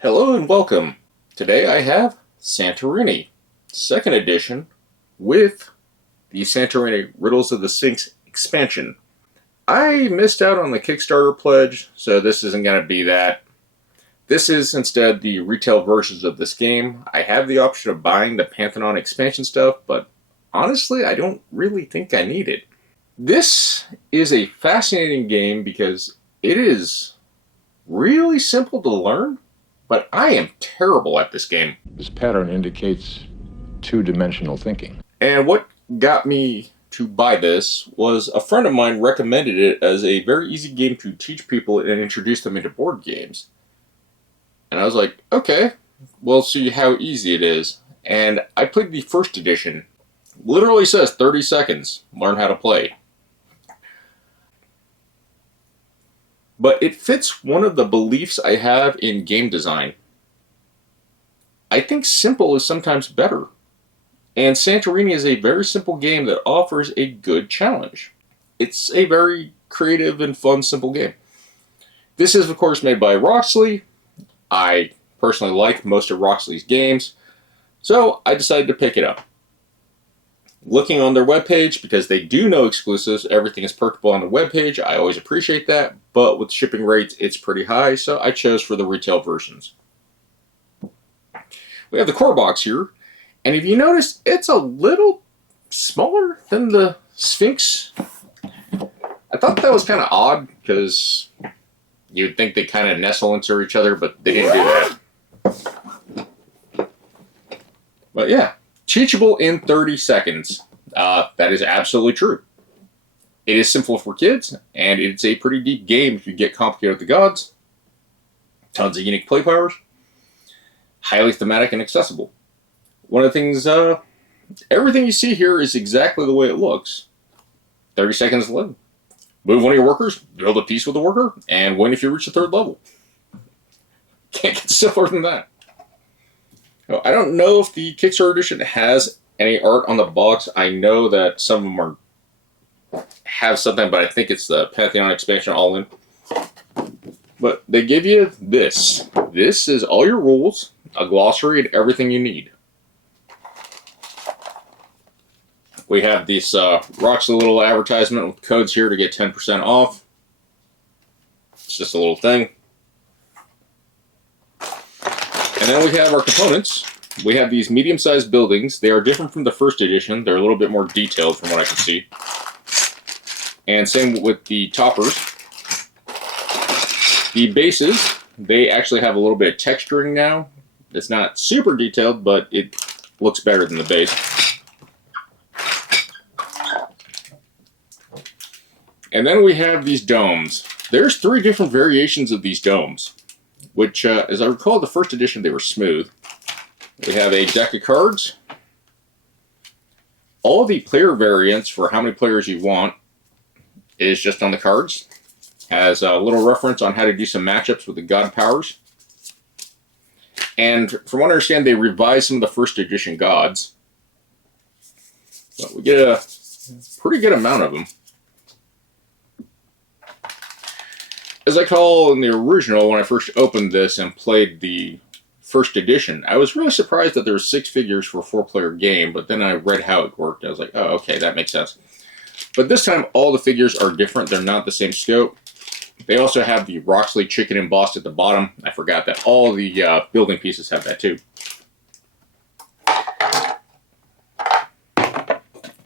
Hello and welcome. Today I have Santorini, 2nd edition, with the Santorini Riddles of the Sphinx expansion. I missed out on the Kickstarter pledge, so this isn't going to be that. This is instead the retail versions of this game. I have the option of buying the Pantheon expansion stuff, but honestly, I don't really think I need it. This is a fascinating game because it is really simple to learn, but I am terrible at this game. This pattern indicates two-dimensional thinking. And what got me to buy this was a friend of mine recommended it as a very easy game to teach people and introduce them into board games. And I was like, okay, we'll see how easy it is. And I played the 1st edition. Literally says 30 seconds, learn how to play. But it fits one of the beliefs I have in game design. I think simple is sometimes better. And Santorini is a very simple game that offers a good challenge. It's a very creative and fun, simple game. This is, of course, made by Roxley. I personally like most of Roxley's games, so I decided to pick it up. Looking on their webpage, because they do know exclusives, everything is purchasable on the webpage. I always appreciate that, but with shipping rates, it's pretty high, so I chose for the retail versions. We have the core box here, and if you notice, it's a little smaller than the Sphinx. I thought that was kind of odd, because you'd think they kind of nestle into each other, but they didn't do that. But yeah, teachable in 30 seconds. That is absolutely true. It is simple for kids, and it's a pretty deep game if you get complicated with the gods. Tons of unique play powers. Highly thematic and accessible. One of the things, everything you see here is exactly the way it looks. 30 seconds to live. Move one of your workers, build a piece with a worker, and win if you reach the 3rd level. Can't get simpler than that. Now, I don't know if the Kickstarter edition has any art on the box. I know that some of them have something, but I think it's the Pantheon expansion all in. But they give you this. This is all your rules, a glossary, and everything you need. We have this Roxley little advertisement with codes here to get 10% off. It's just a little thing. And then we have our components. We have these medium-sized buildings. They are different from the 1st edition. They're a little bit more detailed from what I can see. And same with the toppers. The bases, they actually have a little bit of texturing now. It's not super detailed, but it looks better than the base. And then we have these domes. There's 3 different variations of these domes, which, as I recall, the 1st edition, they were smooth. We have a deck of cards. All the player variants for how many players you want is just on the cards. Has a little reference on how to do some matchups with the god powers. And from what I understand, they revised some of the 1st edition gods. But we get a pretty good amount of them. As I recall in the original, when I first opened this and played the 1st edition, I was really surprised that there were 6 figures for a 4-player game, but then I read how it worked. I was like, oh, okay, that makes sense. But this time, all the figures are different. They're not the same scope. They also have the Roxley chicken embossed at the bottom. I forgot that all the building pieces have that too.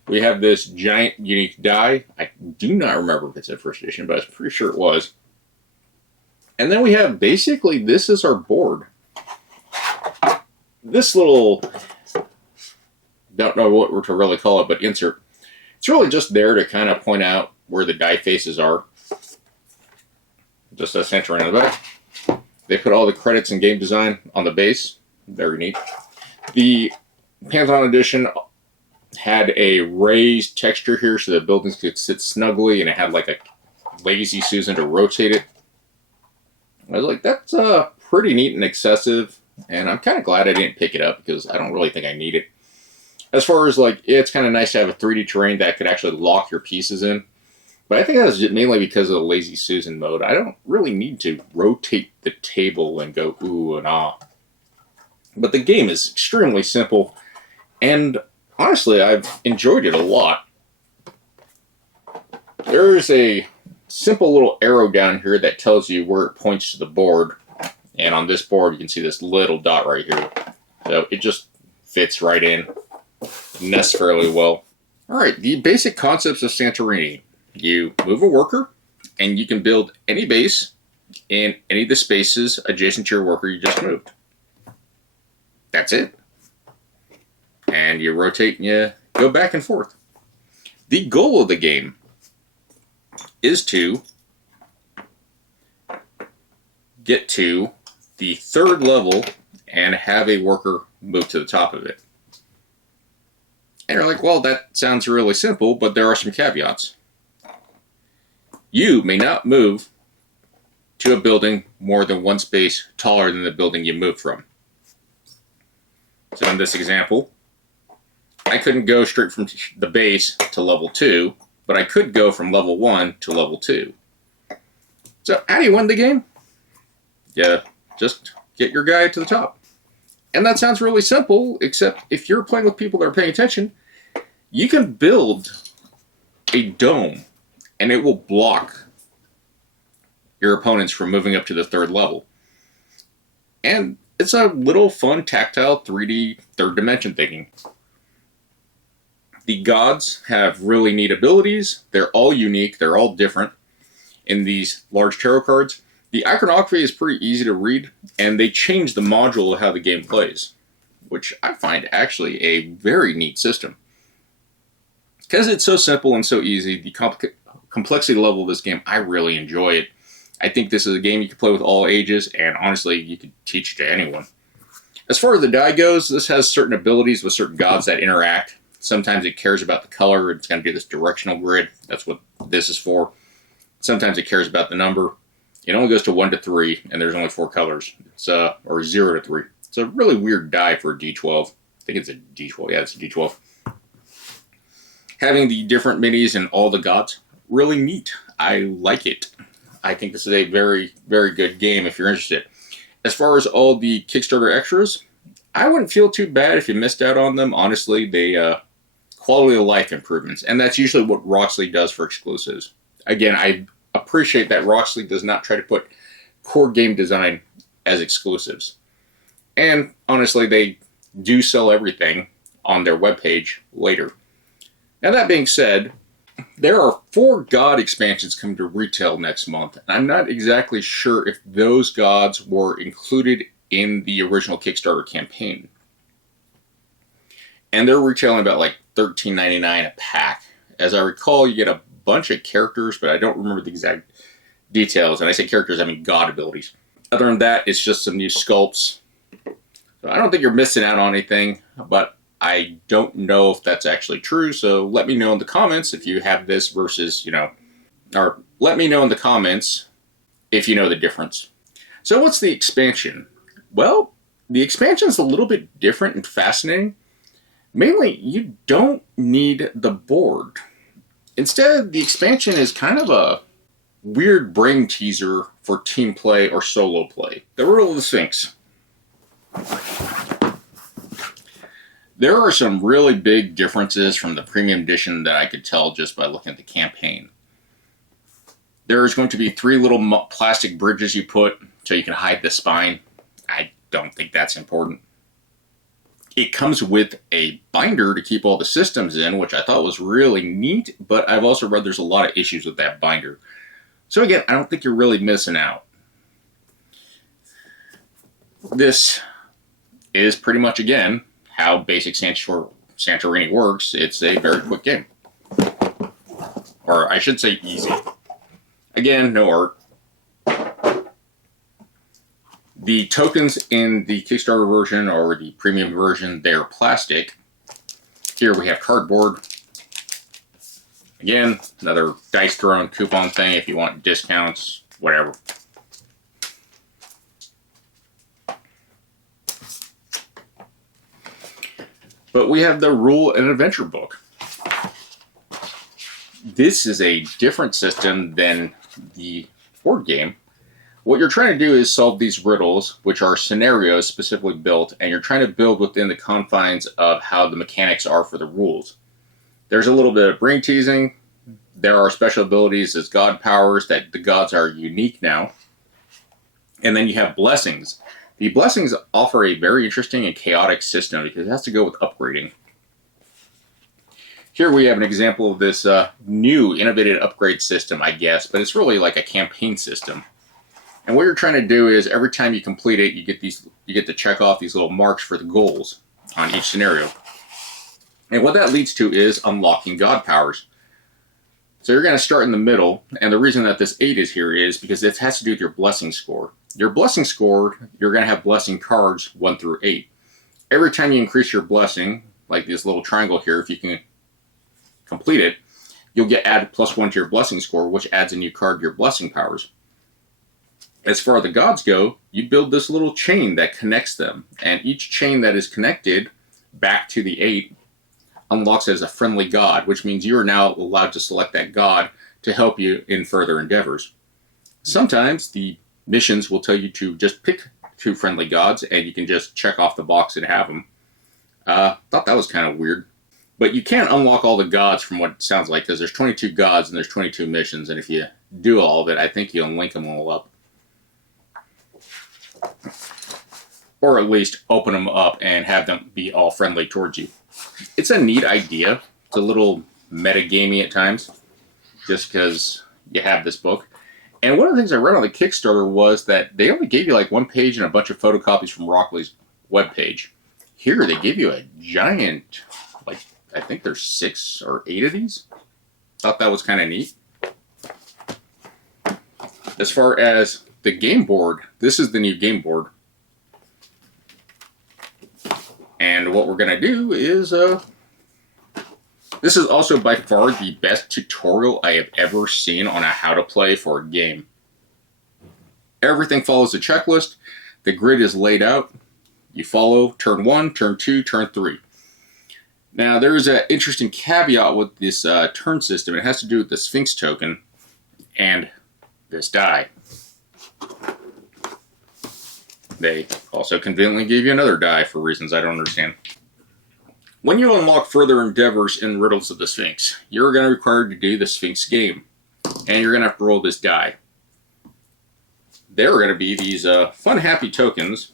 We have this giant unique die. I do not remember if it's a 1st edition, but I'm pretty sure it was. And then we have, basically, this is our board. This little, don't know what to really call it, but insert. It's really just there to kind of point out where the die faces are. Just a center in the back. They put all the credits and game design on the base. Very neat. The Pantheon edition had a raised texture here so the buildings could sit snugly, and it had like a lazy Susan to rotate it. I was like, that's pretty neat and excessive, and I'm kind of glad I didn't pick it up because I don't really think I need it. As far as like, it's kind of nice to have a 3D terrain that could actually lock your pieces in. But I think that's mainly because of the Lazy Susan mode. I don't really need to rotate the table and go ooh and ah. But the game is extremely simple, and honestly, I've enjoyed it a lot. There's a simple little arrow down here that tells you where it points to the board. And on this board, you can see this little dot right here. So it just fits right in, nests fairly well. All right, the basic concepts of Santorini. You move a worker, and you can build any base in any of the spaces adjacent to your worker you just moved. That's it. And you rotate and you go back and forth. The goal of the game is to get to the third level and have a worker move to the top of it. And you're like, well, that sounds really simple, but there are some caveats. You may not move to a building more than one space taller than the building you moved from. So in this example, I couldn't go straight from the base to level 2, but I could go from level 1 to level 2. So how do you win the game? Yeah, just get your guy to the top. And that sounds really simple, except if you're playing with people that are paying attention, you can build a dome, and it will block your opponents from moving up to the third level. And it's a little fun, tactile, 3D, third dimension thinking. The gods have really neat abilities. They're all unique. They're all different in these large tarot cards. The iconography is pretty easy to read, and they change the module of how the game plays, which I find actually a very neat system. Because it's so simple and so easy, the complexity level of this game, I really enjoy it. I think this is a game you can play with all ages, and honestly, you could teach it to anyone. As far as the die goes, this has certain abilities with certain gods that interact. Sometimes it cares about the color. It's going to do this directional grid. That's what this is for. Sometimes it cares about the number. It only goes to 1 to 3, and there's only 4 colors. It's or 0 to 3. It's a really weird die for a D12. I think it's a D12. Yeah, it's a D12. Having the different minis and all the gods, really neat. I like it. I think this is a very, very good game if you're interested. As far as all the Kickstarter extras, I wouldn't feel too bad if you missed out on them. Honestly, they quality of life improvements, and that's usually what Roxley does for exclusives. Again, I appreciate that Roxley does not try to put core game design as exclusives. And honestly, they do sell everything on their webpage later. Now that being said, there are 4 god expansions coming to retail next month. I'm not exactly sure if those gods were included in the original Kickstarter campaign. And they're retailing about like $13.99 a pack. As I recall, you get a bunch of characters, but I don't remember the exact details. And I say characters, I mean god abilities. Other than that, it's just some new sculpts. So I don't think you're missing out on anything, but I don't know if that's actually true. So let me know in the comments if you have this versus, or let me know in the comments if you know the difference. So what's the expansion? Well, the expansion is a little bit different and fascinating. Mainly, you don't need the board. Instead, the expansion is kind of a weird brain teaser for team play or solo play. The Riddle of the Sphinx. There are some really big differences from the premium edition that I could tell just by looking at the campaign. There's going to be 3 little plastic bridges you put so you can hide the spine. I don't think that's important. It comes with a binder to keep all the systems in, which I thought was really neat, but I've also read there's a lot of issues with that binder. So again, I don't think you're really missing out. This is pretty much, again, how basic Santorini works. It's a very quick game. Or I should say easy. Again, no art. The tokens in the Kickstarter version or the premium version, they're plastic. Here we have cardboard. Again, another dice throne coupon thing if you want discounts, whatever. But we have the rule and adventure book. this is a different system than the board game. What you're trying to do is solve these riddles, which are scenarios specifically built, and you're trying to build within the confines of how the mechanics are for the rules. There's a little bit of brain teasing. There are special abilities as god powers that the gods are unique now. And then you have blessings. The blessings offer a very interesting and chaotic system because it has to go with upgrading. Here we have an example of this new innovative upgrade system, I guess, but it's really like a campaign system. And what you're trying to do is every time you complete it, you get to check off these little marks for the goals on each scenario. And what that leads to is unlocking god powers. So you're going to start in the middle, and the reason that this 8 is here is because it has to do with your blessing score. Your blessing score, you're going to have blessing cards 1 through 8. Every time you increase your blessing, like this little triangle here, if you can complete it, you'll get added +1 to your blessing score, which adds a new card to your blessing powers. As far as the gods go, you build this little chain that connects them, and each chain that is connected back to the 8 unlocks as a friendly god, which means you are now allowed to select that god to help you in further endeavors. Sometimes the missions will tell you to just pick 2 friendly gods, and you can just check off the box and have them. Thought that was kind of weird. But you can't unlock all the gods from what it sounds like, because there's 22 gods and there's 22 missions, and if you do all of it, I think you'll link them all up. Or at least open them up and have them be all friendly towards you. It's a neat idea. It's a little metagamey at times, just because you have this book. And one of the things I read on the Kickstarter was that they only gave you like 1 page and a bunch of photocopies from Roxley's webpage. Here they give you a giant, like I think there's 6 or 8 of these. Thought that was kind of neat. As far as the game board, this is the new game board. And what we're going to do is, this is also by far the best tutorial I have ever seen on how to play for a game. Everything follows the checklist. The grid is laid out. You follow turn 1, turn 2, turn 3. Now, there is an interesting caveat with this turn system. It has to do with the Sphinx token and this die. They also conveniently gave you another die for reasons I don't understand. When you unlock further endeavors in Riddles of the Sphinx, you're going to be required to do the Sphinx game. And you're going to have to roll this die. There are going to be these fun, happy tokens.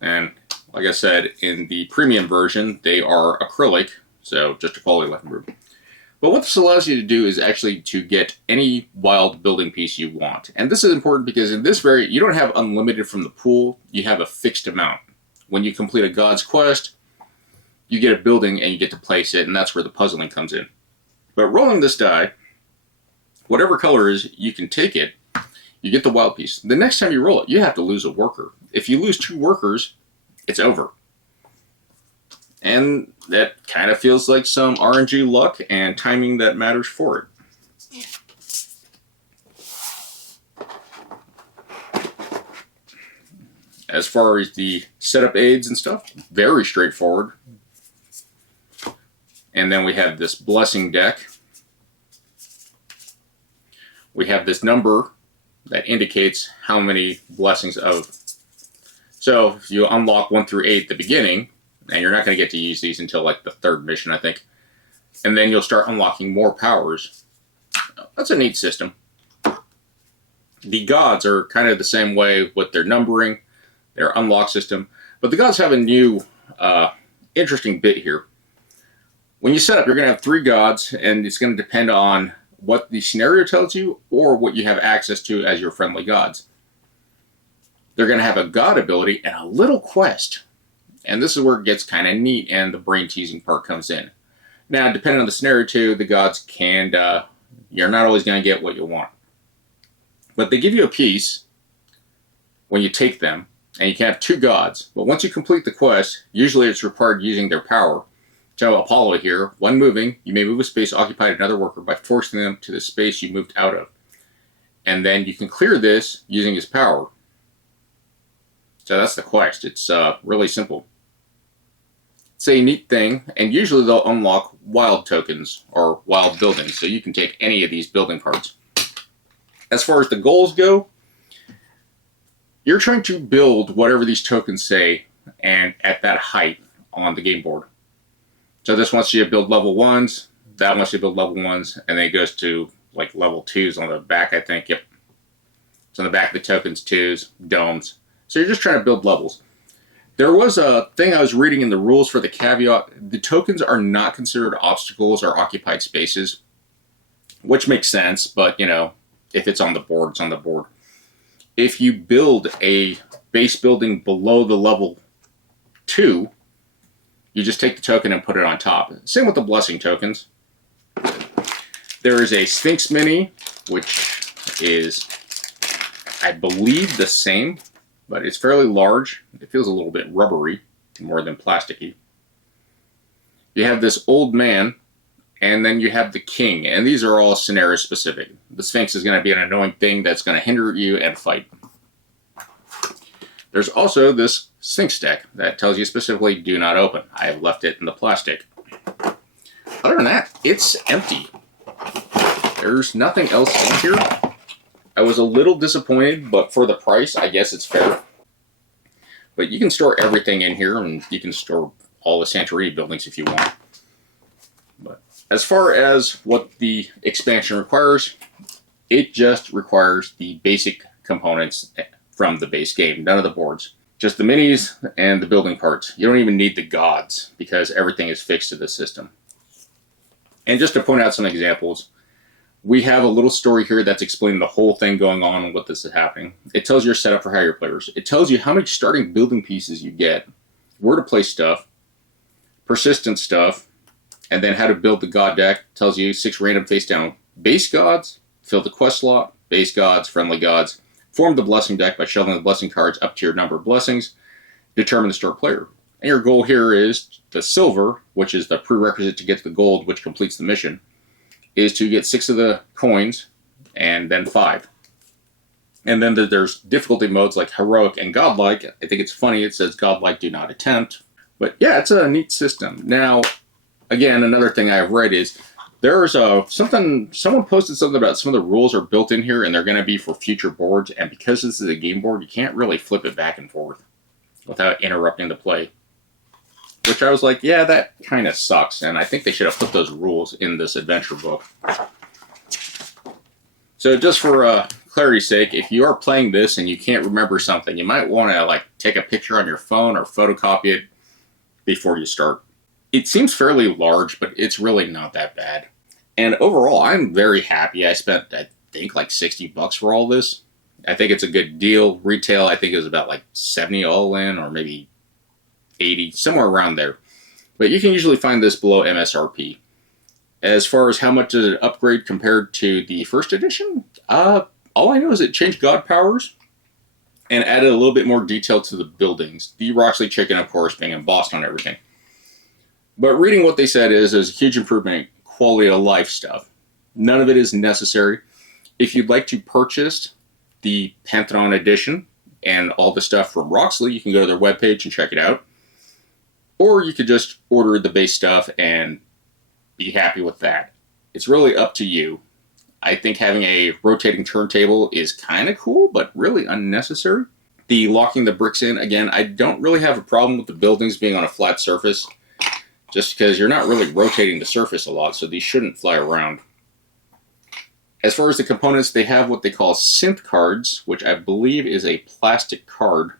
And like I said, in the premium version, they are acrylic, so just a quality life improvement. But what this allows you to do is actually to get any wild building piece you want. And this is important because in this variant, you don't have unlimited from the pool, you have a fixed amount. When you complete a god's quest, you get a building and you get to place it, and that's where the puzzling comes in. But rolling this die, whatever color is, you can take it, you get the wild piece. The next time you roll it, you have to lose a worker. If you lose 2 workers, it's over. And that kind of feels like some RNG luck and timing that matters for it. As far as the setup aids and stuff, very straightforward. And then we have this blessing deck. We have this number that indicates how many blessings of. So if you unlock 1 through 8 at the beginning, and you're not going to get to use these until like the 3rd mission, I think. And then you'll start unlocking more powers. That's a neat system. The gods are kind of the same way with their numbering, their unlock system. But the gods have a new interesting bit here. When you set up, you're going to have 3 gods, and it's going to depend on what the scenario tells you or what you have access to as your friendly gods. They're going to have a god ability and a little quest. And this is where it gets kind of neat and the brain teasing part comes in. Now, depending on the scenario too, the gods can, you're not always going to get what you want. But they give you a piece when you take them, and you can have 2 gods. But once you complete the quest, usually it's required using their power. So Apollo here, when moving, you may move a space occupied another worker by forcing them to the space you moved out of. And then you can clear this using his power. So that's the quest. It's really simple. It's a neat thing, and usually they'll unlock wild tokens or wild buildings, so you can take any of these building parts. As far as the goals go, you're trying to build whatever these tokens say, and at that height on the game board. So this wants you to build level 1s, that wants you to build level 1s, and then it goes to like level 2s on the back, I think. Yep. So on the back of the tokens, 2s, domes. So you're just trying to build levels. There was a thing I was reading in the rules for the caveat. The tokens are not considered obstacles or occupied spaces, which makes sense, but, you know, if it's on the board, it's on the board. If you build a base building below the level 2, you just take the token and put it on top. Same with the blessing tokens. There is a Sphinx mini, which is, I believe, the same, but it's fairly large. It feels a little bit rubbery, more than plasticky. You have this old man, and then you have the king, and these are all scenario specific. The Sphinx is going to be an annoying thing that's going to hinder you and fight. There's also this Sphinx deck that tells you specifically do not open. I have left it in the plastic. Other than that, it's empty. There's nothing else in here. I was a little disappointed, but for the price, I guess it's fair. But you can store everything in here, and you can store all the Santorini buildings if you want. But as far as what the expansion requires, it just requires the basic components from the base game, none of the boards. Just the minis and the building parts. You don't even need the gods, because everything is fixed to the system. And just to point out some examples, we have a little story here that's explaining the whole thing going on and what this is happening. It tells your setup for higher players. It tells you how many starting building pieces you get, where to place stuff, persistent stuff, and then how to build the god deck. It tells you 6 random face down base gods, fill the quest slot, base gods, friendly gods, form the blessing deck by shuffling the blessing cards up to your number of blessings, determine the start player. And your goal here is the silver, which is the prerequisite to get to the gold, which completes the mission, is to get 6 of the coins, and then 5. And then there's difficulty modes like heroic and godlike. I think it's funny, it says godlike do not attempt. But yeah, it's a neat system. Now, again, another thing I've read is there's someone posted something about some of the rules are built in here and they're going to be for future boards. And because this is a game board, you can't really flip it back and forth without interrupting the play. Which I was like, yeah, that kind of sucks. And I think they should have put those rules in this adventure book. So just for clarity's sake, if you are playing this and you can't remember something, you might want to like take a picture on your phone or photocopy it before you start. It seems fairly large, but it's really not that bad. And overall, I'm very happy. I spent, I think, like $60 for all this. I think it's a good deal. Retail, I think, is about like $70 all in, or maybe $80, somewhere around there. But you can usually find this below MSRP. As far as how much does it upgrade compared to the first edition, all I know is it changed god powers and added a little bit more detail to the buildings. The Roxley chicken, of course, being embossed on everything. But reading what they said is there's a huge improvement in quality of life stuff. None of it is necessary. If you'd like to purchase the Pantheon edition and all the stuff from Roxley, you can go to their webpage and check it out. Or you could just order the base stuff and be happy with that. It's really up to you. I think having a rotating turntable is kind of cool, but really unnecessary. The locking the bricks in, again, I don't really have a problem with the buildings being on a flat surface, just because you're not really rotating the surface a lot, so these shouldn't fly around. As far as the components, they have what they call synth cards, which I believe is a plastic card,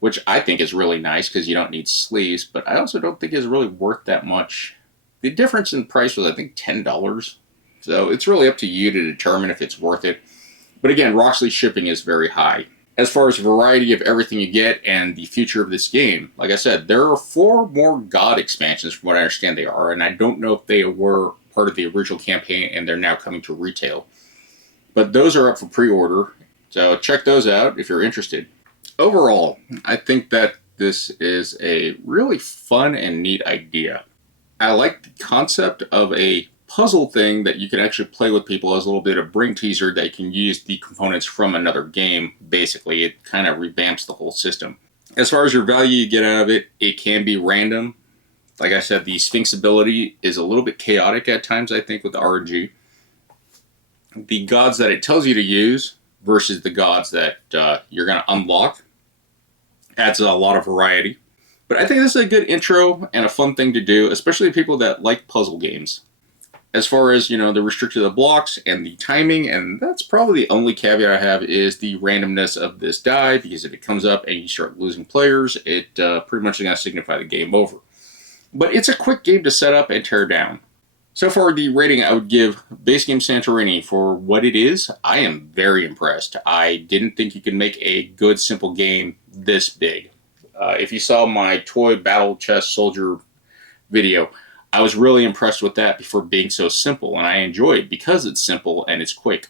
which I think is really nice because you don't need sleeves, but I also don't think is really worth that much. The difference in price was, I think, $10. So it's really up to you to determine if it's worth it. But again, Roxley shipping is very high. As far as variety of everything you get and the future of this game, like I said, there are 4 more God expansions from what I understand they are, and I don't know if they were part of the original campaign and they're now coming to retail. But those are up for pre-order, so check those out if you're interested. Overall, I think that this is a really fun and neat idea. I like the concept of a puzzle thing that you can actually play with people as a little bit of brain teaser that you can use the components from another game. Basically, it kind of revamps the whole system. As far as your value you get out of it, it can be random. Like I said, the Sphinx ability is a little bit chaotic at times, I think, with the RNG. The gods that it tells you to use versus the gods that you're going to unlock adds a lot of variety. But I think this is a good intro and a fun thing to do, especially people that like puzzle games. As far as, the restricted the blocks and the timing, and that's probably the only caveat I have, is the randomness of this die, because if it comes up and you start losing players, it pretty much is going to signify the game over. But it's a quick game to set up and tear down. So far, the rating I would give Base Game Santorini for what it is, I am very impressed. I didn't think you could make a good, simple game this big. If you saw my toy battle chest soldier video, I was really impressed with that for being so simple, and I enjoy it because it's simple and it's quick.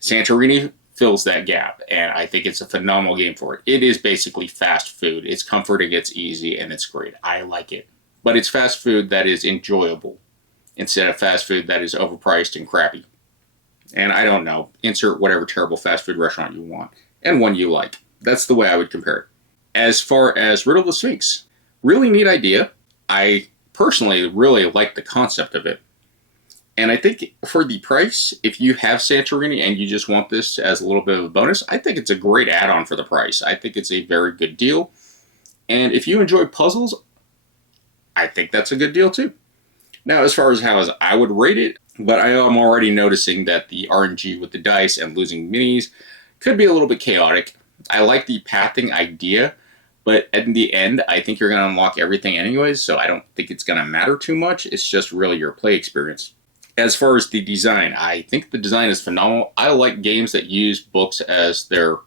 Santorini fills that gap, and I think it's a phenomenal game for it. It is basically fast food. It's comforting, it's easy, and it's great. I like it. But it's fast food that is enjoyable instead of fast food that is overpriced and crappy. And I don't know, insert whatever terrible fast food restaurant you want, and one you like. That's the way I would compare it. As far as Riddle the Sphinx, really neat idea. I personally really like the concept of it. And I think for the price, if you have Santorini and you just want this as a little bit of a bonus, I think it's a great add-on for the price. I think it's a very good deal. And if you enjoy puzzles, I think that's a good deal too. Now, as far as how I would rate it, but I am already noticing that the RNG with the dice and losing minis could be a little bit chaotic. I like the pathing idea, but in the end, I think you're going to unlock everything anyways, so I don't think it's going to matter too much. It's just really your play experience. As far as the design, I think the design is phenomenal. I like games that use books as their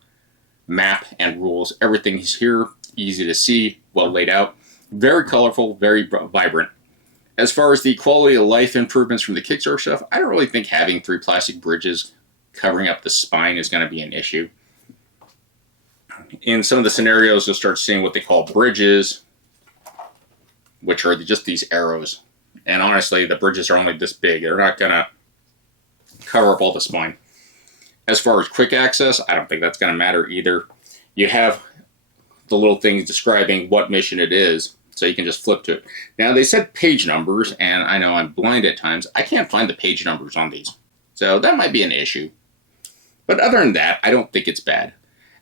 map and rules. Everything is here, easy to see, well laid out, very colorful, very vibrant. As far as the quality of life improvements from the Kickstarter stuff, I don't really think having 3 plastic bridges covering up the spine is going to be an issue. In some of the scenarios, you'll start seeing what they call bridges, which are just these arrows. And honestly, the bridges are only this big. They're not going to cover up all the spine. As far as quick access, I don't think that's going to matter either. You have the little things describing what mission it is, so you can just flip to it. Now, they said page numbers, and I know I'm blind at times. I can't find the page numbers on these. So that might be an issue. But other than that, I don't think it's bad.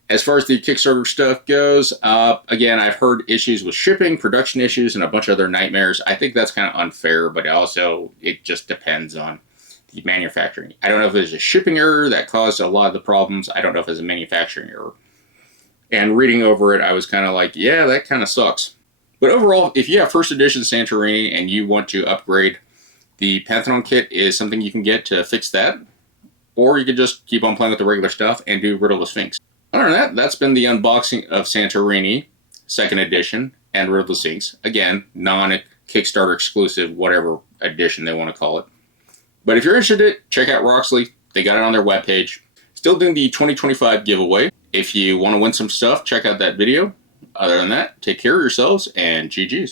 As far as the Kickstarter stuff goes, again, I've heard issues with shipping, production issues, and a bunch of other nightmares. I think that's kind of unfair, but also it just depends on the manufacturing. I don't know if there's a shipping error that caused a lot of the problems. I don't know if it's a manufacturing error. And reading over it, I was kind of like, yeah, that kind of sucks. But overall, if you have first edition Santorini and you want to upgrade, the Pantheon kit is something you can get to fix that. Or you can just keep on playing with the regular stuff and do Riddle the Sphinx. Other than that, that's been the unboxing of Santorini, 2nd edition, and Riddle the Sphinx. Again, non-Kickstarter exclusive, whatever edition they want to call it. But if you're interested, check out Roxley. They got it on their webpage. Still doing the 2025 giveaway. If you want to win some stuff, check out that video. Other than that, take care of yourselves, and GG's.